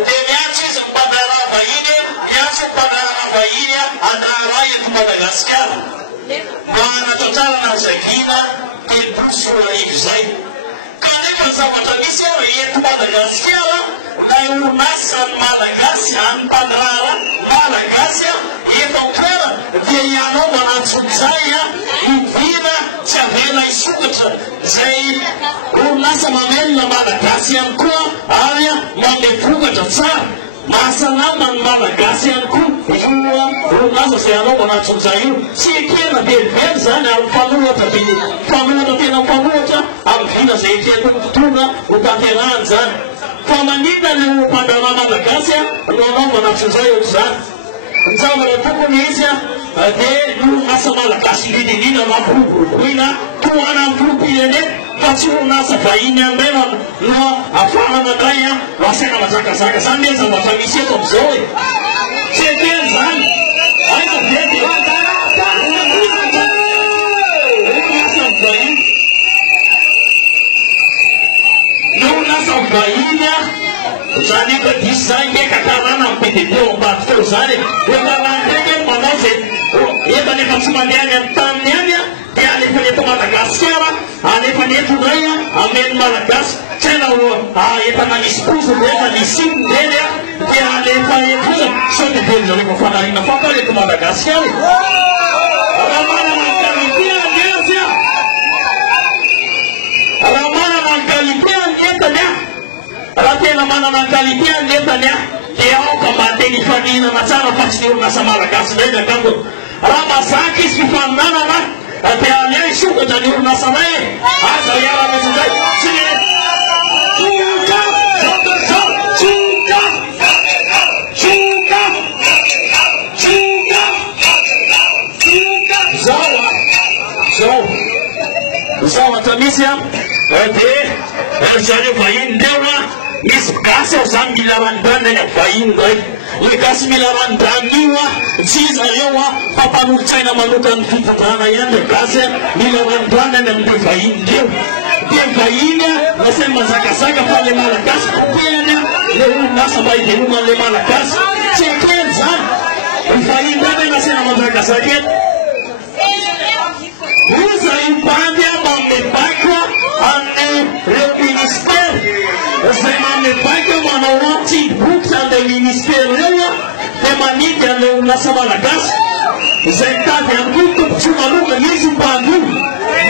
miacha hizo badala wahine, miacha badala wahine, anarai Madagascar. Maana totala na zakina, kibusu wa hivzai. Katika za watamisi wa yetu Madagascar, na unasa Madagascar, Madagascar, yetu kwela, viyano wanatsuzaya, mpina, chavela isukuta, zai, unasa mameli na Madagascar kwa, aya, mangefuga tatsa, masalama Madagascar kwa, yuwa, unasa sayano wanatsuzaya, sikia na beza na ufamuwa tabini, ufamuwa tabina ufamuwa, amfina zaitia kutunga, ukateranza, kwa manina ni upanda wa Madagascar, unaona wanatsuzaya sana. Nzama lepuko niisha, nasa Madagascar nina mafuku, wina, tuwana mfuku ilene, Pachu nasa faina mbena no afana madaya wasena mataka saka sande za watamishia kwa mzoi chekeza aina vyetu nasa faina usanipa disange kakarana mpitideo mbatu usani ukalandege manose yeba ni katumanianya mtanianya alifanya tu Madagascar, alifanya tu Raya, amen Madagascar. Tena yepana nispuzu beta nisim delia, alifanya tu sote penzo likofana inafaka letu Madagascar. Alamana mangalipia ngetia, alamana mangalipia ngetia, alatena mana mangalipia ngetia. Yao kama deni fadina matano pachini unasa Madagascar nenda kango. Ramasaki sifanana na Atealia shuka tani unasamaye hasa yawa mzungai chini chuka zawa tamisia jari fayin dewa mis kasa usambila mandane fayin doi Likas milaman daniwa, jiza yawa, papa nurchaina manukan fitana yande kase, milaman dana nembe faindio. Dia faindia, nasema saka pale Madagascar, piana, leo nasa bai de uma le Madagascar, chekeza. Faindia nasema Madagascar. Usa impandia mamepakwa ane minister. Nasema mamepakwa wanawati books and the minister leo temanija leo nasa Madagascar. Zentati ya mtu kuchuma luka yesu pandu.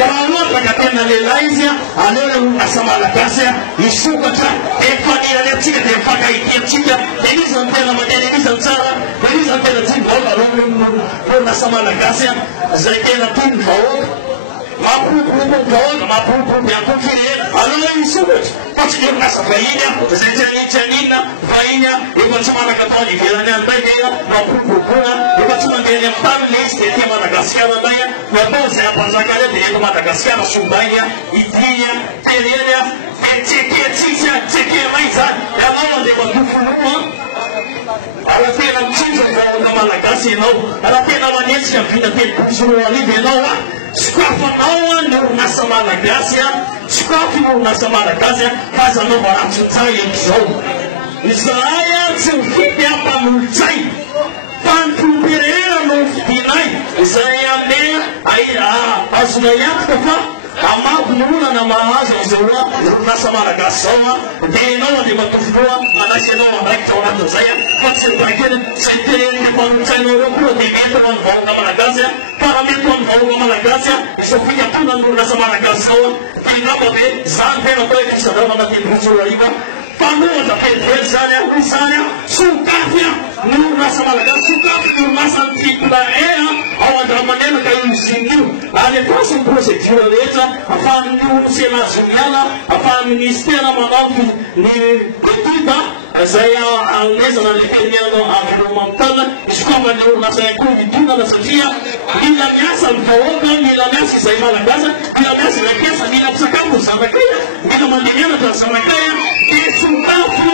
Bawa pakatena lelaizia alele nasa Madagascar. Ishuka ta efani ya letika tefaka ikia chika. Elisa mpena madene elisa msara. Elisa mpena tibu ola lungu nasa Madagascar. Zaitena timu fawoka. Mapupu ya kufiri alala isubat pachini nasa faina zenjanina faina ikachuma na katoni vilani ambaya mapupu kuna ikachuma ngene families eti Madagascar mbaya na boza ya panzakale de Madagascar sumbaya itia elelea chekia maisa ya mama de mapupu alafena mchinjo kwa Madagascar no alafena wanyesi ya pita pita kusuru walive no Sikafu awa ni unasa Madagascar, sikafu ni unasa Madagascar, kaza no baratu tayo kiso. Israaya tsufipi hapa multai, pantu birera no finai. Israaya ne asuna yako fa, ama kununa na maazo zora unasa Madagascar. Dino ni makufua, manashe no mabaki wana tuzaya. Pasi bakene sentere ni pantai no roko ni vitu no bonga Madagascar. Parlamento no Madagascar, sofia tuna nguna sa Madagascar, inapobe zampe no kwa kisa dama na tibuzo raiba. Pamoja na Tanzania, sukafia nguna sa Madagascar, sukafia masa tikulaea, hawa maneno kayo singiu. Ale paso procedura leta, afani usema sumala, afani ministera manafu ni kutiba, zaya angeza na lipeniano amelumamtana, ishukama ni unasa yakuni tuna na safia. Bila miasa mfawoka, bila miasa sa Madagascar, bila miasa na kiasa, bila msakamu samakaya, bila mandinyana ta samakaya, Yesu kafu,